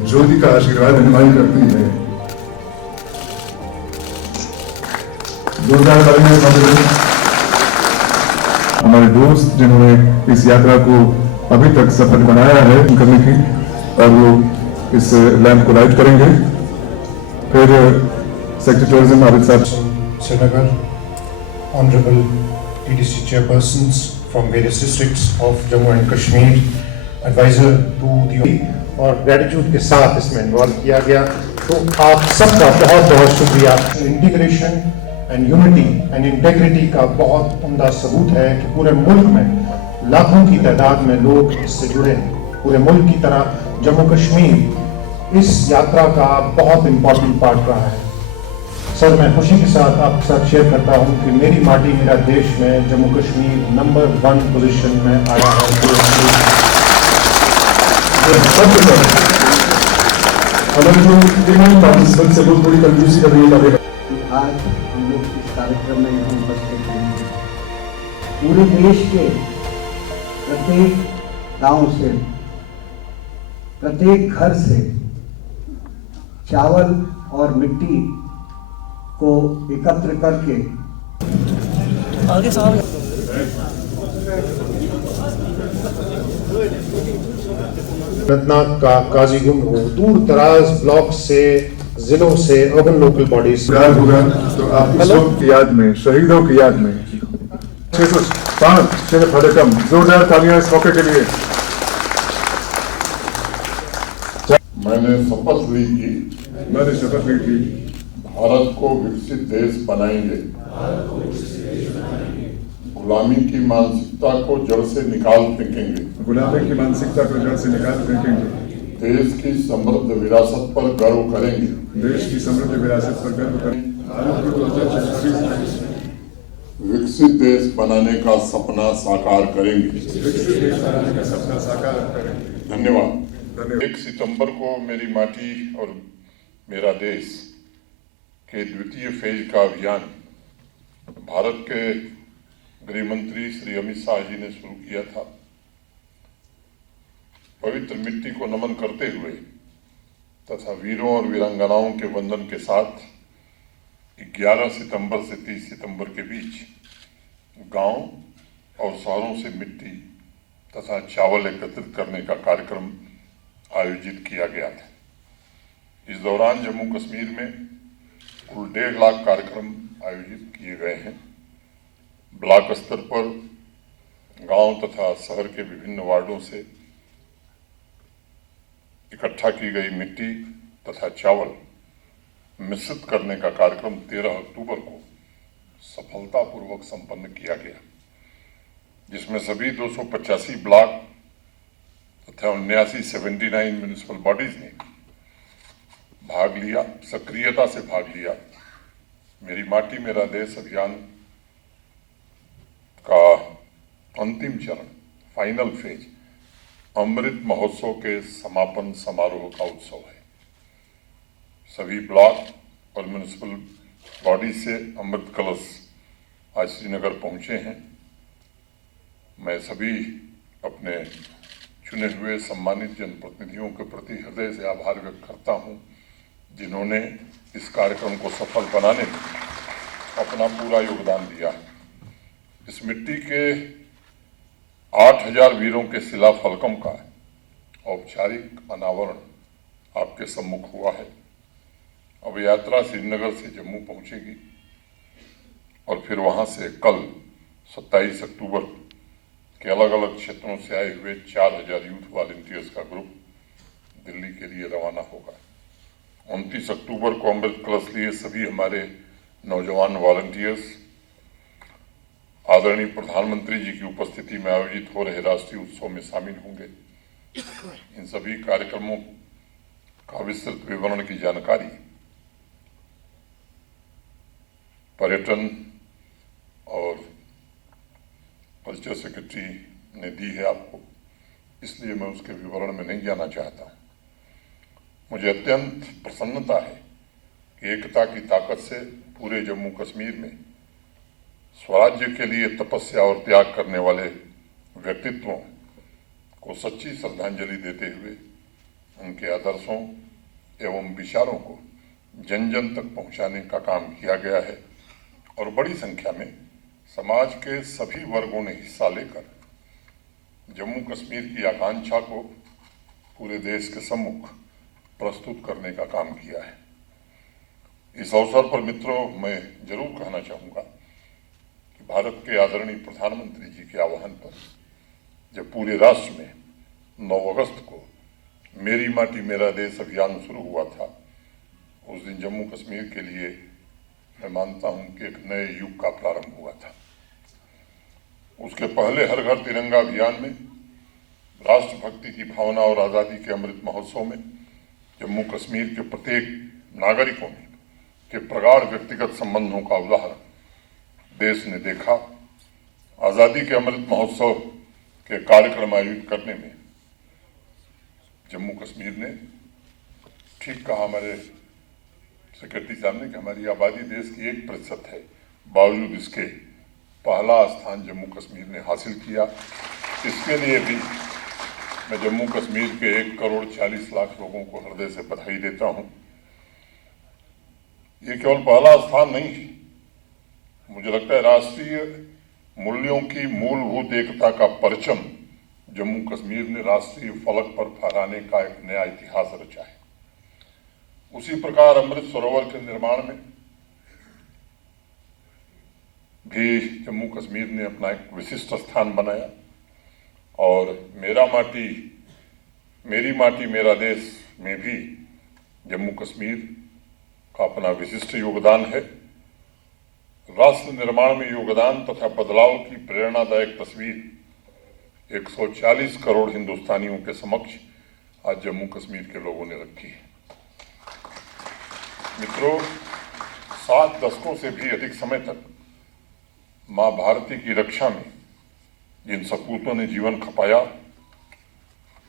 ज्योति का आशीर्वाद अनुमानी करती है। जोरदार तालियां हमारे दोस्त जिन्होंने इस यात्रा को अभी तक सफल बनाया है करने की, और वो इस लैंप को लाइट करेंगे। फिर सेक्रेटरी टूरिज्म आबिद साहब Srinagar, Honorable TDC chairpersons from various districts of Jammu and Kashmir, advisor to the और ग्रेटिट्यूड के साथ इसमें इन्वॉल्व किया गया, तो आप सबका बहुत बहुत शुक्रिया। Integration and unity and integrity का बहुत उम्दा सबूत है कि पूरे मुल्क में लाखों की तादाद में लोग इससे जुड़े हैं। पूरे मुल्क की तरह जम्मू कश्मीर इस यात्रा का बहुत इम्पोर्टेंट पार्ट रहा है। सर, मैं खुशी के साथ आपके साथ शेयर करता हूं कि मेरी माटी मेरा देश में जम्मू कश्मीर नंबर 1 पोजीशन में आया है। अगर जो पार्टिसिपेंट से बहुत बड़ी कंजूसी कर रही है। आज हम लोग इस कार्यक्रम में यहाँ उपस्थित हैं। पूरे देश के प्रत्येक गांव से, प्रत्येक घर से चावल और मिट्टी को एकत्र करके आगे साहब अनंतनाग का काजीगुंड हो, दूर दराज ब्लॉक से, जिलों से, अर्बन लोकल बॉडीज होगा, तो आप इस वक्त की याद में, शहीदों की याद में 605 शेर फतेहकम, जोरदार तालियां इस मौके के लिए। मैंने शपथ ली थी भारत को विकसित देश बनाएंगे, गुलामी की मानसिकता को जड़ से निकाल फेंकेंगे, देश की समृद्ध विरासत पर गर्व करेंगे, विकसित देश बनाने का सपना साकार करेंगे। धन्यवाद। 1 सितंबर को मेरी माटी और मेरा देश के द्वितीय फेज का अभियान भारत के गृह मंत्री श्री अमित शाह जी ने शुरू किया था। पवित्र मिट्टी को नमन करते हुए तथा वीरों और वीरांगनाओं के वंदन के साथ 11 सितंबर से 30 सितंबर के बीच गांव और शहरों से मिट्टी तथा चावल एकत्रित करने का कार्यक्रम आयोजित किया गया था। इस दौरान जम्मू कश्मीर में कुल 1.5 लाख कार्यक्रम आयोजित किए गए हैं। ब्लॉक स्तर पर गांव तथा शहर के विभिन्न वार्डों से इकट्ठा की गई मिट्टी तथा चावल मिश्रित करने का कार्यक्रम 13 अक्टूबर को सफलतापूर्वक संपन्न किया गया, जिसमें सभी 285 ब्लॉक तथा 79 म्युनिसिपल बॉडीज ने भाग लिया, सक्रियता से भाग लिया। मेरी माटी मेरा देश अभियान का अंतिम चरण, फाइनल फेज, अमृत महोत्सव के समापन समारोह का उत्सव है। सभी ब्लॉक और म्युनिसिपल बॉडी से अमृत कलश आज श्रीनगर पहुंचे हैं। मैं सभी अपने चुने हुए सम्मानित जनप्रतिनिधियों के प्रति हृदय से आभार व्यक्त करता हूं, जिन्होंने इस कार्यक्रम को सफल बनाने में अपना पूरा योगदान दिया। इस मिट्टी के 8000 वीरों के शिला फलकम का औपचारिक अनावरण आपके सम्मुख हुआ है। अब यात्रा श्रीनगर से जम्मू पहुंचेगी और फिर वहां से कल 27 अक्टूबर के अलग अलग क्षेत्रों से आए हुए 4000 यूथ वॉलंटियर्स का ग्रुप दिल्ली के लिए रवाना होगा। 29 अक्टूबर को अमृत कलश लिए सभी हमारे नौजवान वॉलंटियर्स आदरणीय प्रधानमंत्री जी की उपस्थिति में आयोजित हो रहे राष्ट्रीय उत्सव में शामिल होंगे। इन सभी कार्यक्रमों का विस्तृत विवरण की जानकारी पर्यटन और कल्चर सेक्रेटरी ने दी है आपको, इसलिए मैं उसके विवरण में नहीं जाना चाहता। मुझे अत्यंत प्रसन्नता है कि एकता की ताकत से पूरे जम्मू कश्मीर में स्वराज्य के लिए तपस्या और त्याग करने वाले व्यक्तित्वों को सच्ची श्रद्धांजलि देते हुए उनके आदर्शों एवं विचारों को जन जन तक पहुंचाने का काम किया गया है और बड़ी संख्या में समाज के सभी वर्गों ने हिस्सा लेकर जम्मू कश्मीर की आकांक्षा को पूरे देश के सम्मुख प्रस्तुत करने का काम किया है। इस अवसर पर मित्रों, मैं जरूर कहना चाहूँगा कि भारत के आदरणीय प्रधानमंत्री जी के आह्वान पर जब पूरे राष्ट्र में 9 अगस्त को मेरी माटी मेरा देश अभियान शुरू हुआ था, उस दिन जम्मू कश्मीर के लिए मैं मानता हूं कि एक नए युग का प्रारंभ हुआ था। उसके पहले हर घर तिरंगा अभियान में राष्ट्रभक्ति की भावना और आज़ादी के अमृत महोत्सव में जम्मू कश्मीर के प्रत्येक नागरिकों के प्रगाढ़ व्यक्तिगत संबंधों का उदाहरण देश ने देखा। आज़ादी के अमृत महोत्सव के कार्यक्रम आयोजित करने में जम्मू कश्मीर ने, ठीक कहा हमारे सेक्रेटरी साहब ने कि हमारी आबादी देश की 1% है, बावजूद इसके पहला स्थान जम्मू कश्मीर ने हासिल किया। इसके लिए भी मैं जम्मू कश्मीर के 1 करोड़ 40 लाख लोगों को हृदय से बधाई देता हूं। ये केवल पहला स्थान नहीं है, मुझे लगता है राष्ट्रीय मूल्यों की मूलभूत एकता का परचम जम्मू कश्मीर ने राष्ट्रीय फलक पर फहराने का एक नया इतिहास रचा है। उसी प्रकार अमृत सरोवर के निर्माण में भी जम्मू कश्मीर ने अपना एक विशिष्ट स्थान बनाया और मेरी माटी मेरा देश में भी जम्मू कश्मीर का अपना विशिष्ट योगदान है। राष्ट्र निर्माण में योगदान तथा बदलाव की प्रेरणादायक तस्वीर 140 करोड़ हिंदुस्तानियों के समक्ष आज जम्मू कश्मीर के लोगों ने रखी है। मित्रों, 7 दशकों से भी अधिक समय तक मां भारती की रक्षा में जिन सपूतों ने जीवन खपाया,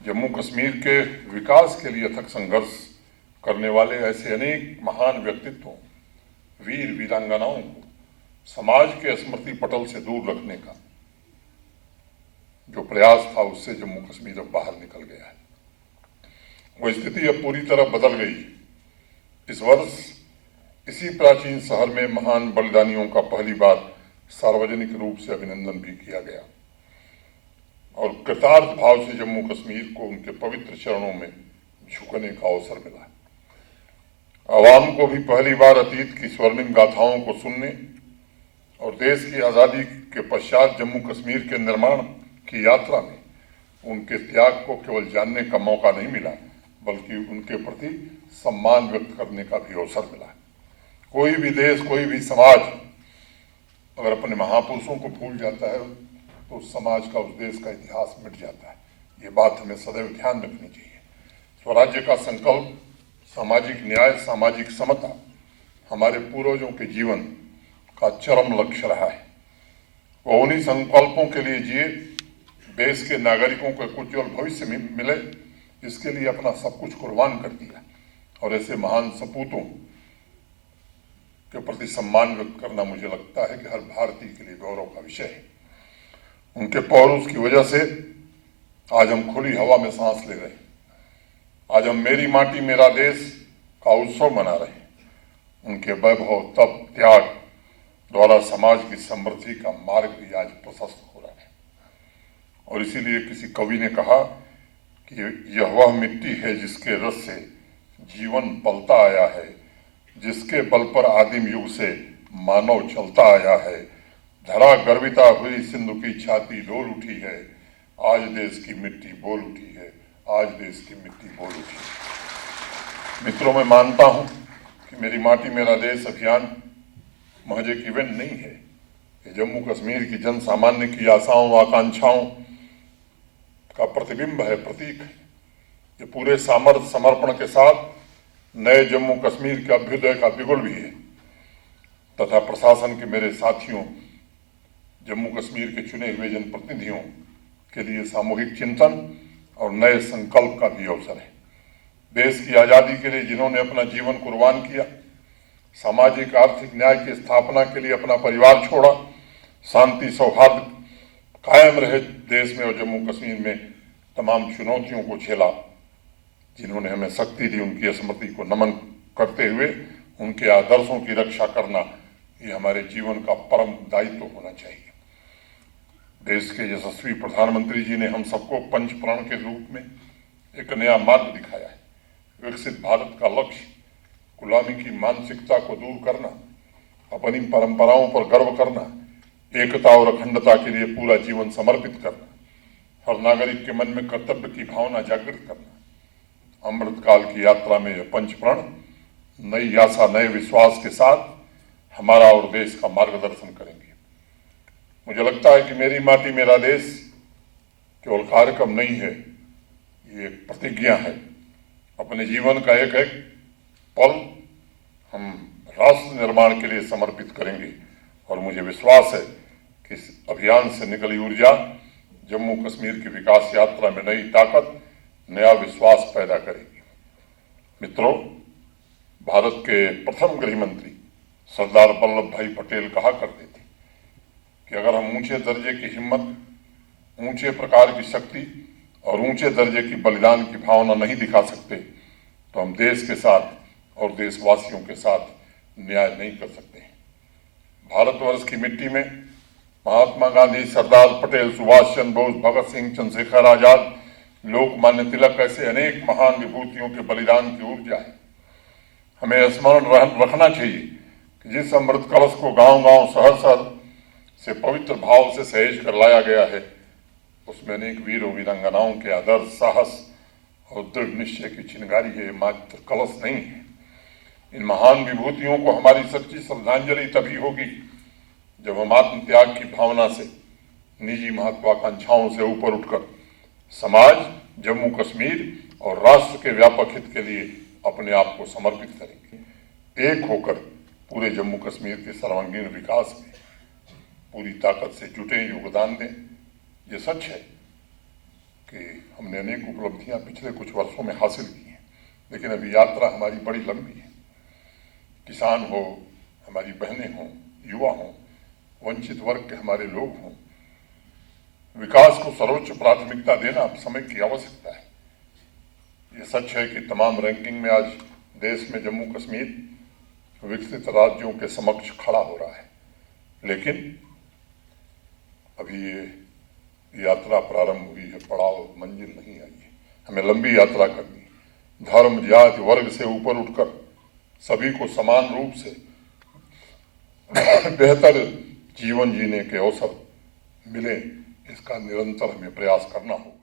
जम्मू कश्मीर के विकास के लिए अथक संघर्ष करने वाले ऐसे अनेक महान व्यक्तित्वों, वीर वीरांगनाओं को समाज के स्मृति पटल से दूर रखने का जो प्रयास था, उससे जम्मू कश्मीर अब बाहर निकल गया है। वो स्थिति अब पूरी तरह बदल गई है। इस वर्ष इसी प्राचीन शहर में महान बलिदानियों का पहली बार सार्वजनिक रूप से अभिनंदन भी किया गया और कृतार्थ भाव से जम्मू कश्मीर को उनके पवित्र चरणों में झुकने का अवसर मिला। आवाम को भी पहली बार अतीत की स्वर्णिम गाथाओं को सुनने और देश की आज़ादी के पश्चात जम्मू कश्मीर के निर्माण की यात्रा में उनके त्याग को केवल जानने का मौका नहीं मिला, बल्कि उनके प्रति सम्मान व्यक्त करने का भी अवसर मिला। कोई भी देश, कोई भी समाज अगर अपने महापुरुषों को भूल जाता है तो उस समाज का, उस देश का इतिहास मिट जाता है। ये बात हमें सदैव ध्यान रखनी चाहिए। स्वराज्य का संकल्प, सामाजिक न्याय, सामाजिक समता हमारे पूर्वजों के जीवन का चरम लक्ष्य रहा है। वो उन्हीं संकल्पों के लिए जिए, देश के नागरिकों को एक उज्ज्वल भविष्य मिले, इसके लिए अपना सब कुछ कुर्बान कर दिया और ऐसे महान सपूतों के प्रति सम्मान व्यक्त करना मुझे लगता है कि हर भारतीय के लिए गौरव का विषय है। उनके पौरुष की वजह से आज हम खुली हवा में सांस ले रहे हैं। आज हम मेरी माटी मेरा देश का उत्सव मना रहे हैं। उनके वैभव, तप, त्याग द्वारा समाज की समृद्धि का मार्ग भी आज प्रशस्त हो रहा है। और इसीलिए किसी कवि ने कहा कि यह वह मिट्टी है जिसके रस से जीवन पलता आया है, जिसके बल पर आदिम युग से मानव चलता आया है। धरा गर्विता हुई सिंधु की छाती डोल उठी है, आज देश की मिट्टी बोल उठी है, आज देश की मिट्टी बोल उठी है। मित्रों, मैं मानता हूं कि मेरी माटी मेरा देश अभियान महज एक इवेंट नहीं है। ये जम्मू कश्मीर की जन सामान्य की आशाओं, आकांक्षाओं का प्रतिबिंब है, प्रतीक है। ये पूरे सामर्थ्य, समर्पण के साथ नए जम्मू कश्मीर के अभ्युदय का बिगुल भी है तथा प्रशासन के मेरे साथियों, जम्मू कश्मीर के चुने हुए जनप्रतिनिधियों के लिए सामूहिक चिंतन और नए संकल्प का भी अवसर है। देश की आज़ादी के लिए जिन्होंने अपना जीवन कुर्बान किया, सामाजिक आर्थिक न्याय की स्थापना के लिए अपना परिवार छोड़ा, शांति सौहार्द कायम रहे देश में और जम्मू कश्मीर में तमाम चुनौतियों को झेला, जिन्होंने हमें शक्ति दी, उनकी स्मृति को नमन करते हुए उनके आदर्शों की रक्षा करना ये हमारे जीवन का परम दायित्व होना चाहिए। देश के यशस्वी प्रधानमंत्री जी ने हम सबको पंच प्राण के रूप में एक नया मार्ग दिखाया है। विकसित भारत का लक्ष्य गुलामी की मानसिकता को दूर करना, अपनी परंपराओं पर गर्व करना, एकता और अखंडता के लिए पूरा जीवन समर्पित करना, हर नागरिक के मन में कर्तव्य की भावना जागृत करना। अमृतकाल की यात्रा में यह पंच प्रण नई आशा, नए विश्वास के साथ हमारा और देश का मार्गदर्शन करेंगे। मुझे लगता है कि मेरी माटी मेरा देश केवल कार्यक्रम नहीं है, ये एक प्रतिज्ञा है। अपने जीवन का एक एक पल हम राष्ट्र निर्माण के लिए समर्पित करेंगे और मुझे विश्वास है कि इस अभियान से निकली ऊर्जा जम्मू कश्मीर की विकास यात्रा में नई ताकत, नया विश्वास पैदा करेगी। मित्रों, भारत के प्रथम गृह मंत्री सरदार वल्लभ भाई पटेल कहा करते थे कि अगर हम ऊंचे दर्जे की हिम्मत, ऊंचे प्रकार की शक्ति और ऊंचे दर्जे की बलिदान की भावना नहीं दिखा सकते तो हम देश के साथ और देशवासियों के साथ न्याय नहीं कर सकते। भारतवर्ष की मिट्टी में महात्मा गांधी, सरदार पटेल, सुभाष चंद्र बोस, भगत सिंह, चंद्रशेखर आजाद, लोकमान्य तिलक ऐसे अनेक महान विभूतियों के बलिदान की ऊर्जा है। हमें स्मरण रखना चाहिए कि जिस अमृत कलश को गांव-गांव, शहर-शहर से पवित्र भाव से सहेज कर लाया गया है, उसमें अनेक वीरों वीरांगनाओं के आदर्श, साहस और दृढ़ निश्चय की चिंगारी है, मात्र कलश नहीं है। इन महान विभूतियों को हमारी सच्ची श्रद्धांजलि तभी होगी जब हम आत्म त्याग की भावना से, निजी महत्वाकांक्षाओं से ऊपर उठकर समाज, जम्मू कश्मीर और राष्ट्र के व्यापक हित के लिए अपने आप को समर्पित करेंगे। एक होकर पूरे जम्मू कश्मीर के सर्वांगीण विकास में पूरी ताकत से जुटे, योगदान दें। ये सच है कि हमने अनेक उपलब्धियां पिछले कुछ वर्षों में हासिल की हैं, लेकिन अभी यात्रा हमारी बड़ी लंबी है। किसान हो, हमारी बहनें हों, युवा हों, वंचित वर्ग के हमारे लोग हों, विकास को सर्वोच्च प्राथमिकता देना अब समय की आवश्यकता है। ये सच है कि तमाम रैंकिंग में आज देश में जम्मू कश्मीर विकसित राज्यों के समक्ष खड़ा हो रहा है, लेकिन अभी ये यात्रा प्रारंभ हुई है, पड़ाव मंजिल नहीं आई है। हमें लंबी यात्रा करनी है। धर्म, जाति, वर्ग से ऊपर उठकर सभी को समान रूप से बेहतर जीवन जीने के अवसर मिले, इसका निरंतर हमें प्रयास करना होगा।